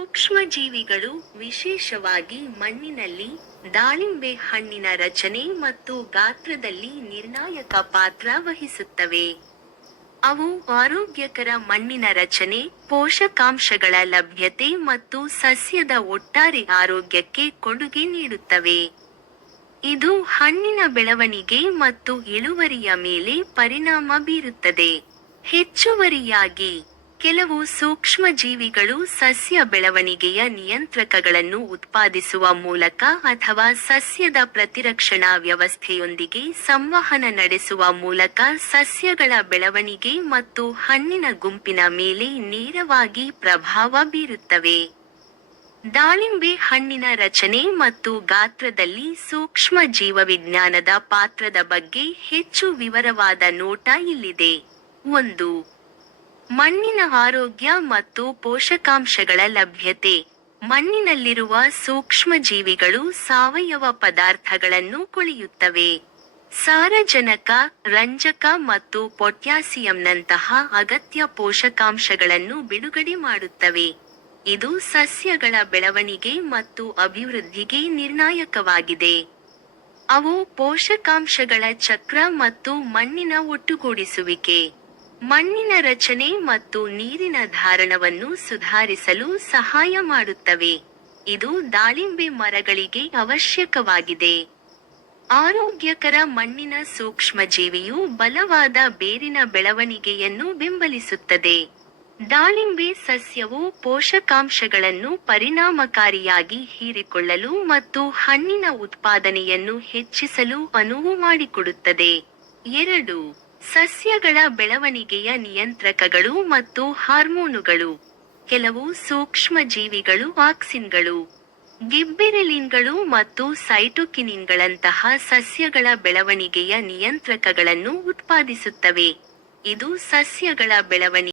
ಸೂಕ್ಷ್ಮಜೀವಿಗಳು ವಿಶೇಷವಾಗಿ ಮಣ್ಣಿನಲ್ಲಿ ದಾಳಿಂಬೆ ಹಣ್ಣಿನ ರಚನೆ ಮತ್ತು ಗಾತ್ರದಲ್ಲಿ ನಿರ್ಣಾಯಕ ಪಾತ್ರ ವಹಿಸುತ್ತವೆ. ಅವು ಆರೋಗ್ಯಕರ ಮಣ್ಣಿನ ರಚನೆ, ಪೋಷಕಾಂಶಗಳ ಲಭ್ಯತೆ ಮತ್ತು ಸಸ್ಯದ ಒಟ್ಟಾರೆ ಆರೋಗ್ಯಕ್ಕೆ ಕೊಡುಗೆ ನೀಡುತ್ತವೆ. ಇದು ಹಣ್ಣಿನ ಬೆಳವಣಿಗೆ ಮತ್ತು ಇಳುವರಿಯ ಮೇಲೆ ಪರಿಣಾಮ ಬೀರುತ್ತದೆ. ಹೆಚ್ಚುವರಿಯಾಗಿ, ಕೆಲವು ಸೂಕ್ಷ್ಮಜೀವಿಗಳು ಸಸ್ಯ ಬೆಳವಣಿಗೆಯ ನಿಯಂತ್ರಕಗಳನ್ನು ಉತ್ಪಾದಿಸುವ ಮೂಲಕ ಅಥವಾ ಸಸ್ಯದ ಪ್ರತಿರಕ್ಷಣಾ ವ್ಯವಸ್ಥೆಯೊಂದಿಗೆ ಸಂವಹನ ನಡೆಸುವ ಮೂಲಕ ಸಸ್ಯಗಳ ಬೆಳವಣಿಗೆ ಮತ್ತು ಹಣ್ಣಿನ ಗುಂಪಿನ ಮೇಲೆ ನೇರವಾಗಿ ಪ್ರಭಾವ ಬೀರುತ್ತವೆ. ದಾಳಿಂಬೆ ಹಣ್ಣಿನ ರಚನೆ ಮತ್ತು ಗಾತ್ರದಲ್ಲಿ ಸೂಕ್ಷ್ಮ ಜೀವವಿಜ್ಞಾನದ ಪಾತ್ರದ ಬಗ್ಗೆ ಹೆಚ್ಚು ವಿವರವಾದ ನೋಟ ಇಲ್ಲಿದೆ. 1. ಮಣ್ಣಿನ ಆರೋಗ್ಯ ಮತ್ತು ಪೋಷಕಾಂಶಗಳ ಲಭ್ಯತೆ. ಮಣ್ಣಿನಲ್ಲಿರುವ ಸೂಕ್ಷ್ಮಜೀವಿಗಳು ಸಾವಯವ ಪದಾರ್ಥಗಳನ್ನು ಕೊಳೆಯುತ್ತವೆ. ಸಾರಜನಕ, ರಂಜಕ ಮತ್ತು ಪೊಟ್ಯಾಸಿಯಂನಂತಹ ಅಗತ್ಯ ಪೋಷಕಾಂಶಗಳನ್ನು ಬಿಡುಗಡೆ ಮಾಡುತ್ತವೆ. ಇದು ಸಸ್ಯಗಳ ಬೆಳವಣಿಗೆ ಮತ್ತು ಅಭಿವೃದ್ಧಿಗೆ ನಿರ್ಣಾಯಕವಾಗಿದೆ. ಅವು ಪೋಷಕಾಂಶಗಳ ಚಕ್ರ ಮತ್ತು ಮಣ್ಣಿನ ಒಟ್ಟುಗೂಡಿಸುವಿಕೆ, ಮಣ್ಣಿನ ರಚನೆ ಮತ್ತು ನೀರಿನ ಧಾರಣವನ್ನು ಸುಧಾರಿಸಲು ಸಹಾಯ ಮಾಡುತ್ತವೆ. ಇದು ದಾಳಿಂಬೆ ಮರಗಳಿಗೆ ಅವಶ್ಯಕವಾಗಿದೆ. ಆರೋಗ್ಯಕರ ಮಣ್ಣಿನ ಸೂಕ್ಷ್ಮಜೀವಿಯು ಬಲವಾದ ಬೇರಿನ ಬೆಳವಣಿಗೆಯನ್ನು ಬೆಂಬಲಿಸುತ್ತದೆ. ದಾಳಿಂಬೆ ಸಸ್ಯವು ಪೋಷಕಾಂಶಗಳನ್ನು ಪರಿಣಾಮಕಾರಿಯಾಗಿ ಹೀರಿಕೊಳ್ಳಲು ಮತ್ತು ಹಣ್ಣಿನ ಉತ್ಪಾದನೆಯನ್ನು ಹೆಚ್ಚಿಸಲು ಅನುವು ಮಾಡಿಕೊಡುತ್ತದೆ. 2. ಸಸ್ಯಗಳ ಬೆಳವಣಿಗೆಯ ನಿಯಂತ್ರಕಗಳು ಮತ್ತು ಹಾರ್ಮೋನುಗಳು. ಕೆಲವು ಸೂಕ್ಷ್ಮಜೀವಿಗಳು ಆಕ್ಸಿನ್ಗಳು, ಗಿಬ್ಬೆರೆಲಿನ್ಗಳು ಮತ್ತು ಸೈಟೋಕಿನಿನ್ಗಳಂತಹ ಸಸ್ಯಗಳ ಬೆಳವಣಿಗೆಯ ನಿಯಂತ್ರಕಗಳನ್ನು ಉತ್ಪಾದಿಸುತ್ತವೆ. ಇದು ಸಸ್ಯಗಳ ಬೆಳವಣಿಗೆ